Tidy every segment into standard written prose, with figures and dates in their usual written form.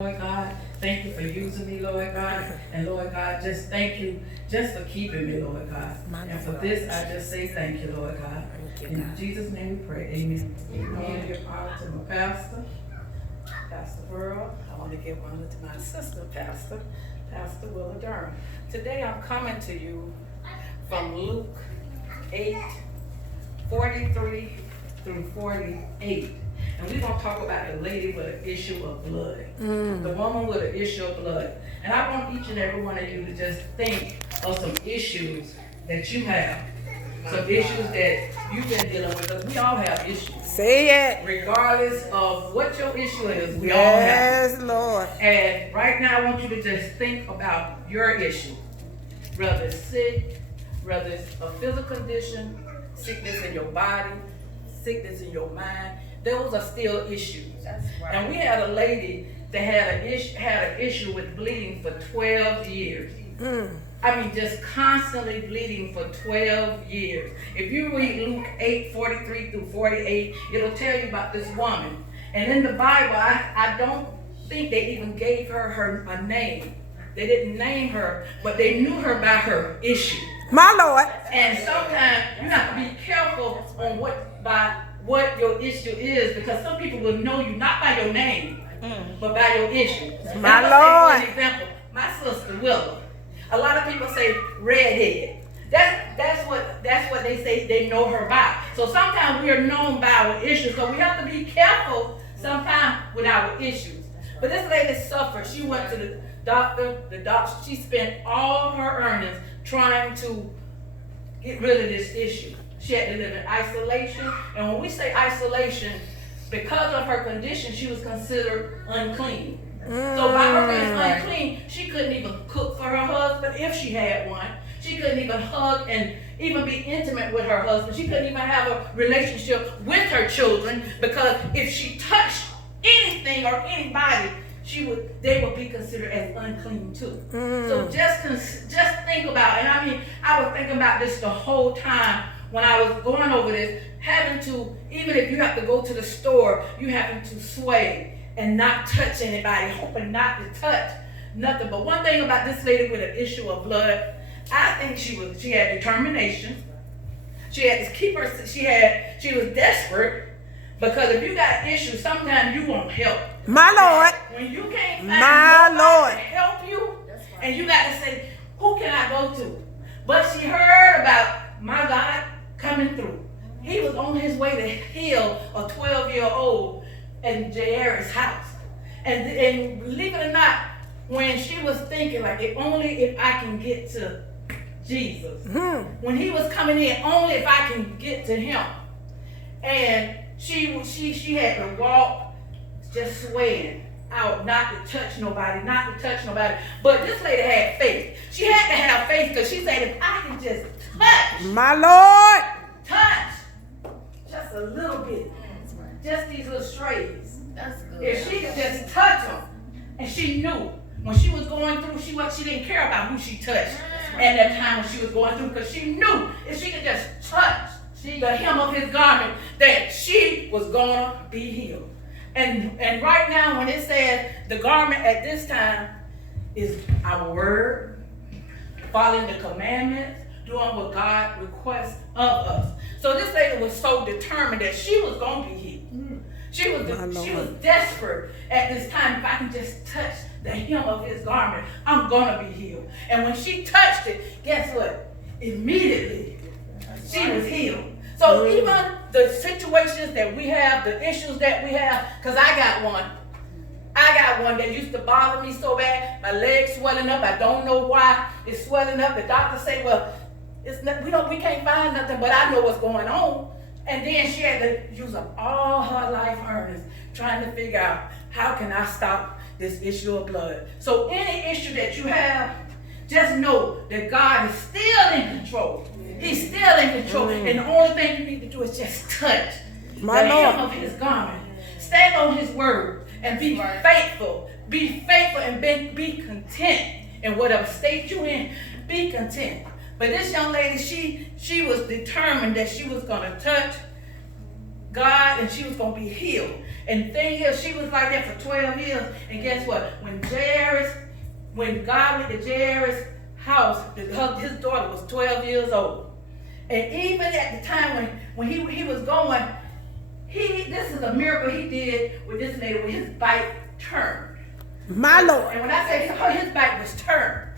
Lord God, thank you for using me, Lord God. And Lord God, just thank you just for keeping me, Lord God. And for this, I just say thank you, Lord God. In Jesus' name we pray. Amen. I want to give honor to my pastor, Pastor Earl. I want to give honor to my assistant pastor, Pastor Durham. Today I'm coming to you from Luke 8:43 through 48. And we're going to talk about the lady with an issue of blood. The woman with an issue of blood. And I want each and every one of you to just think of some issues that you have. Some issues that you've been dealing with. Because we all have issues. Say it. Regardless of what your issue is, we all have. Yes, Lord. And right now I want you to just think about your issue. Whether it's sick, whether it's a physical condition, sickness in your body, sickness in your mind. Those are still issues. That's right. And we had a lady that had an issue with bleeding for 12 years. I mean, just constantly bleeding for 12 years. If you read Luke 8:43 through 48, it'll tell you about this woman. And in the Bible, I don't think they even gave her a name. They didn't name her, but they knew her by her issue. My Lord. And sometimes you have to be careful on what your issue is, because some people will know you not by your name, but by your issue. My Lord. For example, my sister Willa. A lot of people say redhead. That's what they say they know her by. So sometimes we are known by our issues. So we have to be careful sometimes with our issues. But this lady suffered. She went to the doctor. She spent all her earnings trying to get rid of this issue. She had to live in isolation. And when we say isolation, because of her condition, she was considered unclean. So by her being unclean, she couldn't even cook for her husband if she had one. She couldn't even hug and even be intimate with her husband. She couldn't even have a relationship with her children, because if she touched anything or anybody, they would be considered as unclean too. So just think about, and I mean, I was thinking about this the whole time when I was going over this, having to, even if you have to go to the store, you having to sway and not touch anybody, hoping not to touch nothing. But one thing about this lady with an issue of blood, I think she had determination. She had to keep her, she was desperate, because if you got issues, sometimes you won't help. My Lord. When you can't find nobody to help you, and you got to say, who can I go to? But she heard about my God coming through. He was on his way to heal a 12-year-old in Jairus' house. And believe it or not, when she was thinking, like, if I can get to Jesus. When he was coming in, only if I can get to him. And she had to walk just swaying out, not to touch nobody. But this lady had faith. She had to have faith, because she said, if I can just touch. My Lord. Touch. Just a little bit. Just these little strays. That's good. If she could just touch them. And she knew when she was going through, she didn't care about who she touched at that time when she was going through, because she knew if she could just touch the hem of his garment, that she was going to be healed. And right now, when it says the garment at this time is our word, following the commandments, doing what God requests of us. So this lady was so determined that she was going to be healed. She was desperate at this time. If I can just touch the hem of his garment, I'm going to be healed. And when she touched it, guess what? Immediately, she was healed. So even the situations that we have, the issues that we have, because I got one that used to bother me so bad. My legs swelling up. I don't know why it's swelling up. The doctor say, well, we can't find nothing, but I know what's going on. And then she had to use up all her life earnings trying to figure out, how can I stop this issue of blood? So any issue that you have, just know that God is still in control. He's still in control. And the only thing you need to do is just touch the hem of his garment. Stand on his word and be faithful. Be faithful and be content in whatever state you're in. Be content. But this young lady, she was determined that she was going to touch God and she was going to be healed. And the thing is, she was like that for 12 years. And guess what? When God went to Jairus' house, his daughter was 12 years old. And even at the time when he was going, this is a miracle he did with this lady, with his bike turned. My Lord. And when I say his bike was turned,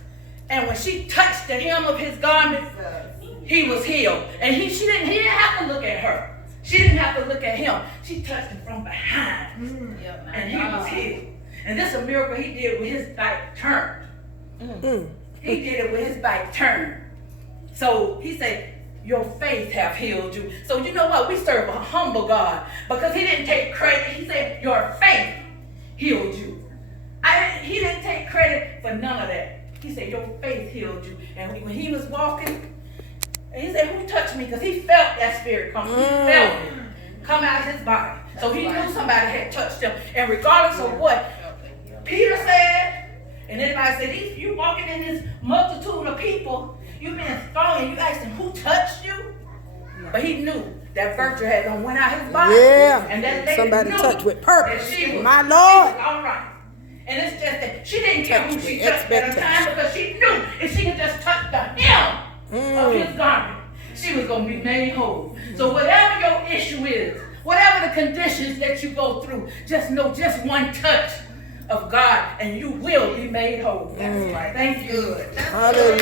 and when she touched the hem of his garment, he was healed. And he didn't have to look at her. She didn't have to look at him. She touched him from behind. And he was healed. And this is a miracle he did with his bike turned. He did it with his bike turned. So he said, your faith have healed you. So you know what? We serve a humble God. Because he didn't take credit. He said, your faith healed you. He didn't take credit for none of that. He said, your faith healed you. And when he was walking, and he said, who touched me? Because he felt that spirit come. He felt it come out of his body. So he knew somebody had touched him. And regardless of what Peter said, and everybody said, you walking in this multitude of people, you being thrown, and you asked him, who touched you? But he knew that virtue had done went out his body. Yeah. And that somebody touched with purpose. My Lord. She was all right. And it's just that she didn't care who she touched at the time, because she knew if she could just touch the hem of his garment, she was going to be made whole. So whatever your issue is, whatever the conditions that you go through, just know just one touch of God and you will be made whole. That's right. Thank you. Hallelujah.